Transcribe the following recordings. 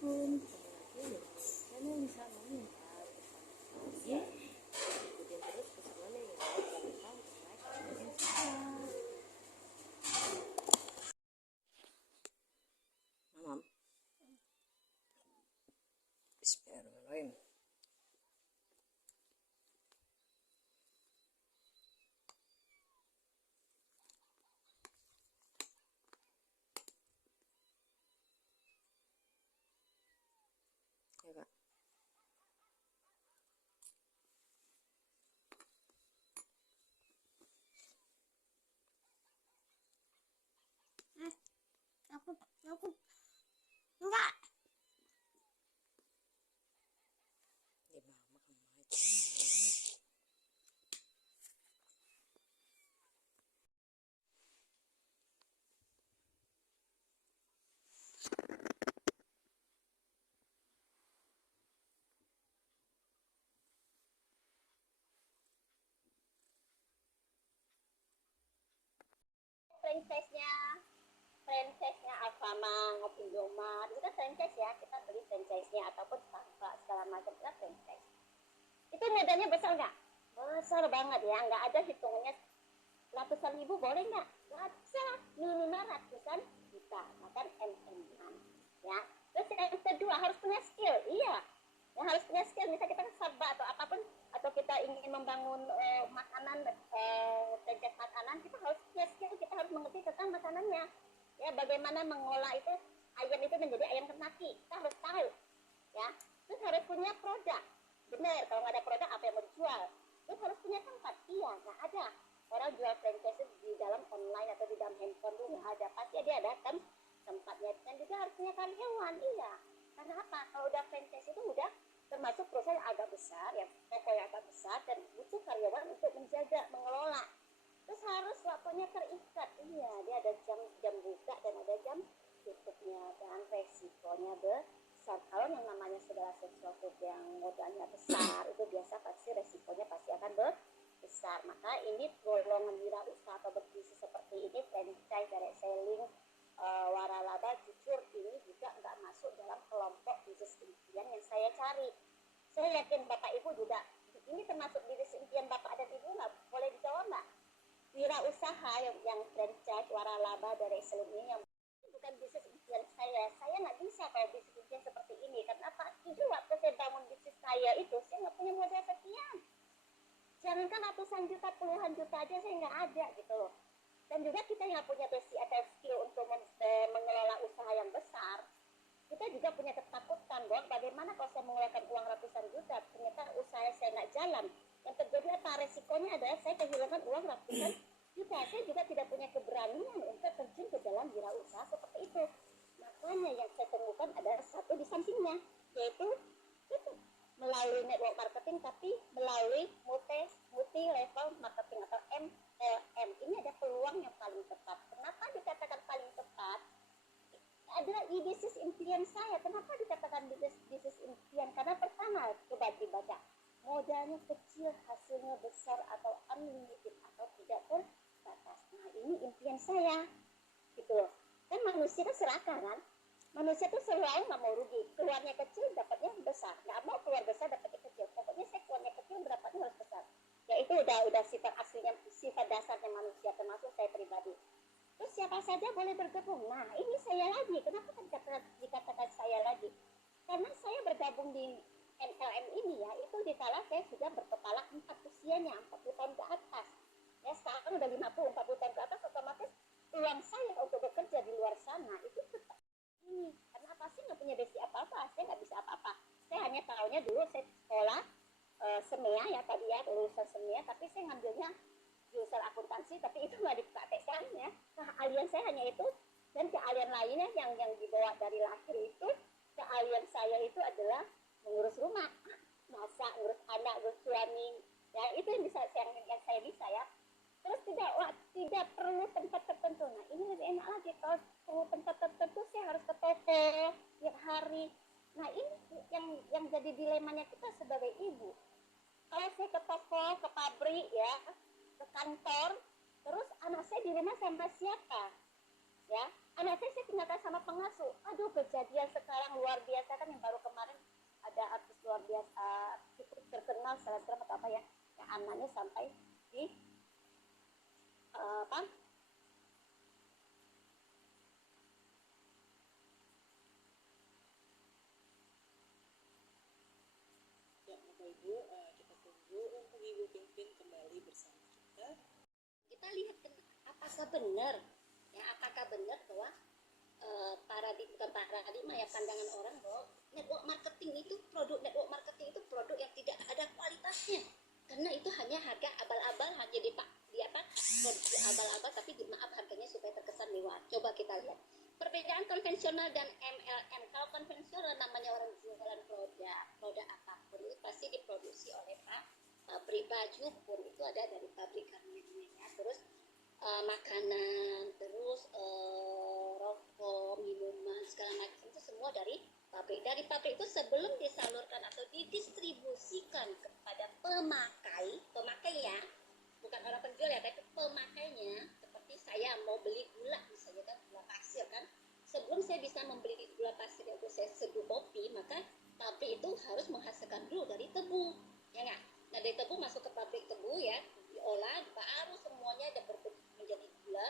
pun ketemu lagi dengan channel Nisa Meminta bersama saya. Ikutin terus keseruannya ya. Jangan lupa untuk like, comment, dan subscribe. Mamam. Bismillahirrahmanirrahim. Ya kak. Aku enggak. Di mama kemana? Franchise-nya Alfamart, Indomaret, itu kan franchise ya, kita beli franchise-nya ataupun Starbucks segala macam itu franchise. Itu modalnya besar nggak? Besar banget ya, nggak ada hitungannya. Ratusan ribu boleh nggak? Nggak bisa, minimal ratusan juta, bahkan M-an ya. Terus yang kedua harus punya skill, iya. Yang harus punya skill, misalnya kita serba atau apapun, atau kita ingin membangun makanan, franchise makanan, kita harus punya skill, kita harus mengerti tentang makanannya. Ya, bagaimana mengolah itu ayam itu menjadi ayam ternak, kita harus tahu ya. Terus harus punya produk, benar. Kalau nggak ada produk apa yang mau dijual? Terus harus punya tempat, iya nggak ada orang jual franchise di dalam online atau di dalam handphone tuh nggak ada, pasti dia ada kan tempatnya. Dan juga harus punya karyawan, iya. Karena apa? Kalau udah franchise itu udah termasuk perusahaan yang agak besar, yang toko yang agak besar, dan butuh karyawan untuk menjaga, mengelola. Terus harus waktunya terikat, iya, dia ada jam buka dan ada jam tutupnya, dan resikonya besar. Kalau yang namanya segala sesuatu yang modalnya besar itu biasa pasti resikonya pasti akan besar. Maka ini golongan wirausaha atau berbisnis seperti ini, franchise, direct selling, waralaba, jujur ini juga nggak masuk dalam kelompok bisnis impian yang saya cari. Saya yakin Bapak Ibu juga ini termasuk bisnis impian Bapak dan Ibu, nggak boleh dijawab nggak? Wirausaha yang franchise, waralaba, direct selling ini yang bukan bisnis impian saya. Saya nggak bisa kalau bisnis impian seperti ini. Karena apa? Jujur waktu saya bangun bisnis saya itu, saya nggak punya modal sekian. Jangankan ratusan juta, puluhan juta aja saya nggak ada gitu loh. Dan juga kita yang punya basic atau skill untuk mengelola usaha yang besar, kita juga punya ketakutan bahwa bagaimana kalau saya mengeluarkan uang ratusan juta, ternyata usaha saya nggak jalan. Yang terjadi apa? Resikonya adalah saya kehilangan uang ratusan juta. Saya juga tidak punya keberanian untuk terjun ke dalam wirausaha seperti itu. Makanya yang saya temukan adalah satu di sampingnya, yaitu itu melalui network marketing, tapi melalui multi level marketing atau MLM. Ini ada peluang yang paling tepat. Kenapa dikatakan paling tepat? Adalah bisnis impian saya. Kenapa dikatakan bisnis impian? Karena pertama, coba dibaca, modalnya kecil, hasilnya besar, atau unlimited, atau tidak terbatas. Nah, ini impian saya, gitu loh. Kan manusia kan serakah kan? Manusia tuh selalu nggak mau rugi. Keluarnya kecil, dapatnya besar. Nggak mau keluar besar, dapatnya kecil. Pokoknya saya keluarnya kecil, dapatnya harus besar. Ya itu udah sifat aslinya, sifat dasarnya manusia, termasuk saya pribadi. Terus siapa saja boleh bergabung. Nah, ini saya lagi. Kenapa dikatakan saya lagi? Karena saya bergabung di MLM ini ya, itu dikala saya sudah berkepala 4 usianya, 40 tahun ke atas. Ya, sekarang udah 50, 40 tahun ke atas, otomatis peluang saya untuk bekerja di luar sana itu tetap ini. Karena apa sih nggak punya basic apa-apa, saya nggak bisa apa-apa. Saya hanya tahunya dulu saya sekolah semia ya tadi ya, lulusan semia, tapi saya ngambilnya jurusan akuntansi, tapi itu nggak dipraktekkan ya. Keahlian saya hanya itu, dan keahlian lainnya yang dibawa dari lahir itu, keahlian saya itu adalah mengurus rumah, masak, ngurus anak, ngurus suami, ya itu yang yang saya bisa ya. Terus tidak perlu tempat tertentu. Nah ini lebih enak lagi, kalau perlu tempat tertentu saya harus ke toko tiap hari. Nah ini yang jadi dilemanya kita sebagai ibu. Kalau saya ke toko, ke pabrik ya, ke kantor, terus anak saya di rumah sama siapa? Ya, anak saya tinggalkan sama pengasuh. Aduh, kejadian sekarang luar luar biasa kan, yang baru kemarin ada artis luar biasa cukup terkenal selebgram atau apa ya, yang anaknya sampai di apa Ya, Bapak Ibu, kita tunggu untuk Ibu Pinpin kembali bersama kita. kita lihat apakah benar ya, apakah benar bahwa bukan paradigma ya, pandangan orang bahwa network marketing itu produk yang tidak ada kualitasnya, karena itu hanya harga abal-abal, hanya di apa produk abal-abal, tapi maaf harganya supaya terkesan mewah. Coba kita lihat perbedaan konvensional dan MLM. Kalau konvensional namanya orang jualan produk apapun itu pasti diproduksi oleh pabrik baju pun itu ada dari pabrikannya ya, terus makanan, terus rokok, minuman, segala macam itu semua dari pabrik. Dari pabrik itu sebelum disalurkan atau didistribusikan kepada pemakai ya, bukan orang penjual ya, tapi pemakainya. Seperti saya mau beli gula misalnya kan, gula pasir kan, sebelum saya bisa membeli gula pasir untuk saya seduh kopi, maka pabrik itu harus menghasilkan dulu dari tebu, ya nggak? Nah dari tebu masuk ke pabrik tebu ya, diolah, baru semuanya berbentuk menjadi gula,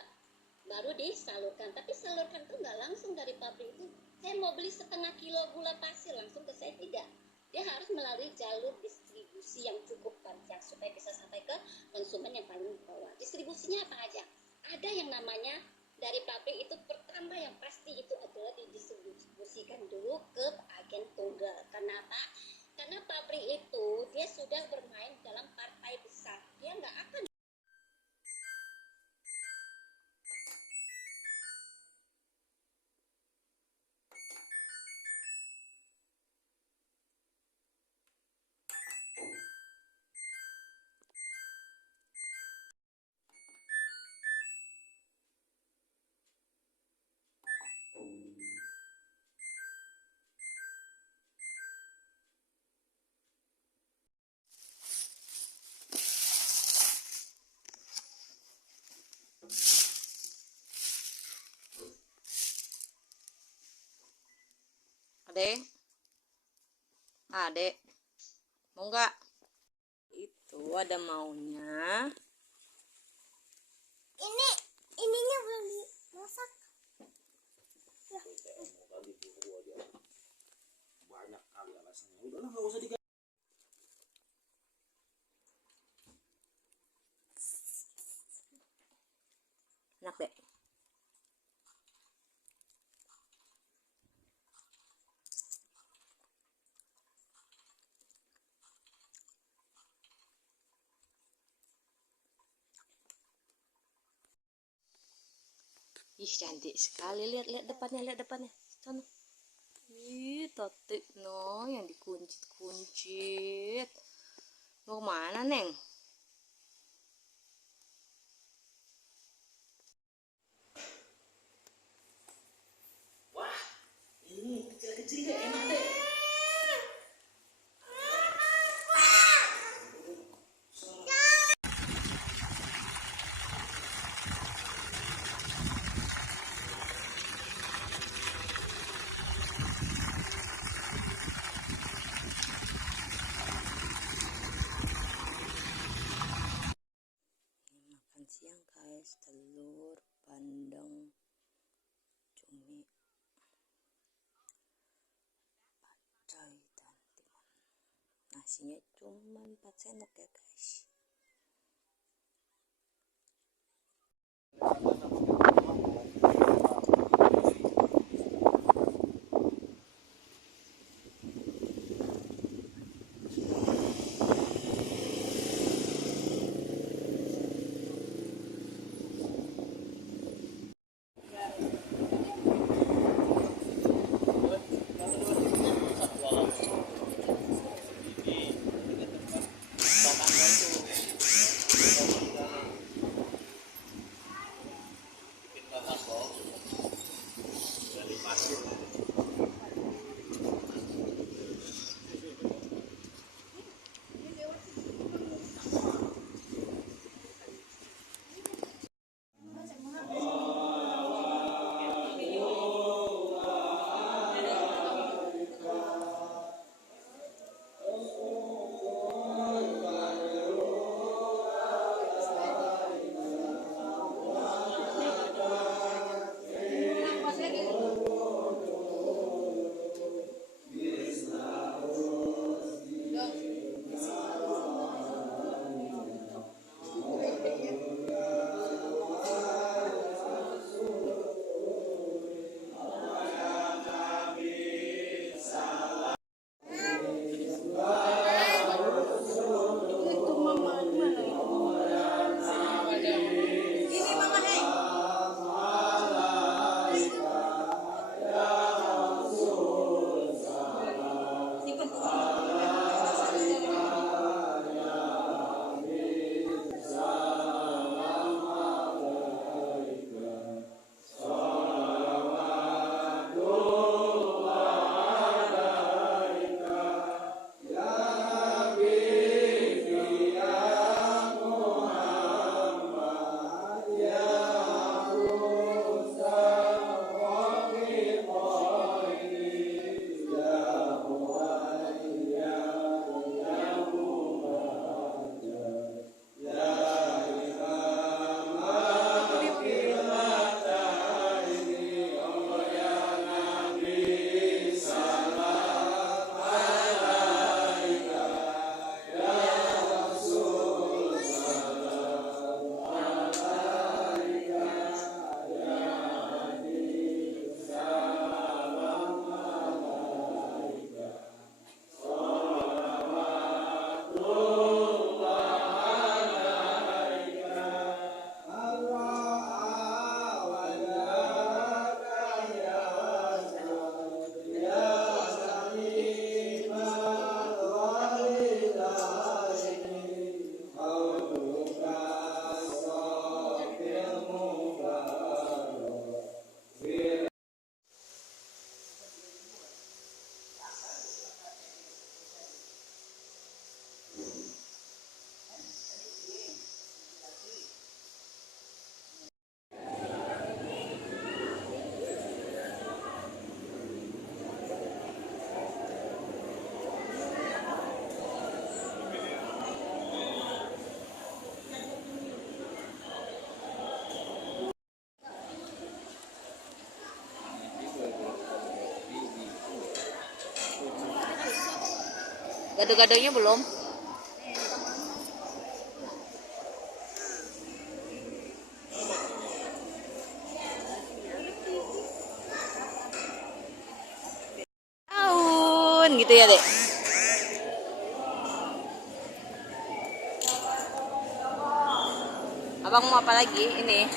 baru disalurkan. Tapi salurkan itu nggak langsung dari pabrik itu. Saya mau beli setengah kilo gula pasir langsung ke saya, tidak. Dia harus melalui jalur distribusi yang cukup panjang supaya bisa sampai ke konsumen yang paling bawah. Distribusinya apa aja? Ada yang namanya dari pabrik itu, pertama yang pasti itu adalah didistribusikan dulu ke agen tunggal. Kenapa? Karena pabrik itu dia sudah bermain dalam partai besar, dia nggak akan Adek, mau nggak? Itu ada maunya. Ininya belum dimasak. Ya. Banyak kali alasannya. Udahlah, nggak usah diganti. Enak deh. Ih, cantik sekali. Lihat depannya. Sana. Ih, totik no yang dikuncit. Mau mana, Neng? Wah, ini kecil-kecil deh, enak deh. Makan siang guys, telur, bandeng, cumi, pacai, dan timun. Nasinya cuma 4 sendok ya guys. Gado-gadonya belum. Tahun gitu ya, Dek. Abang mau apa lagi? Ini.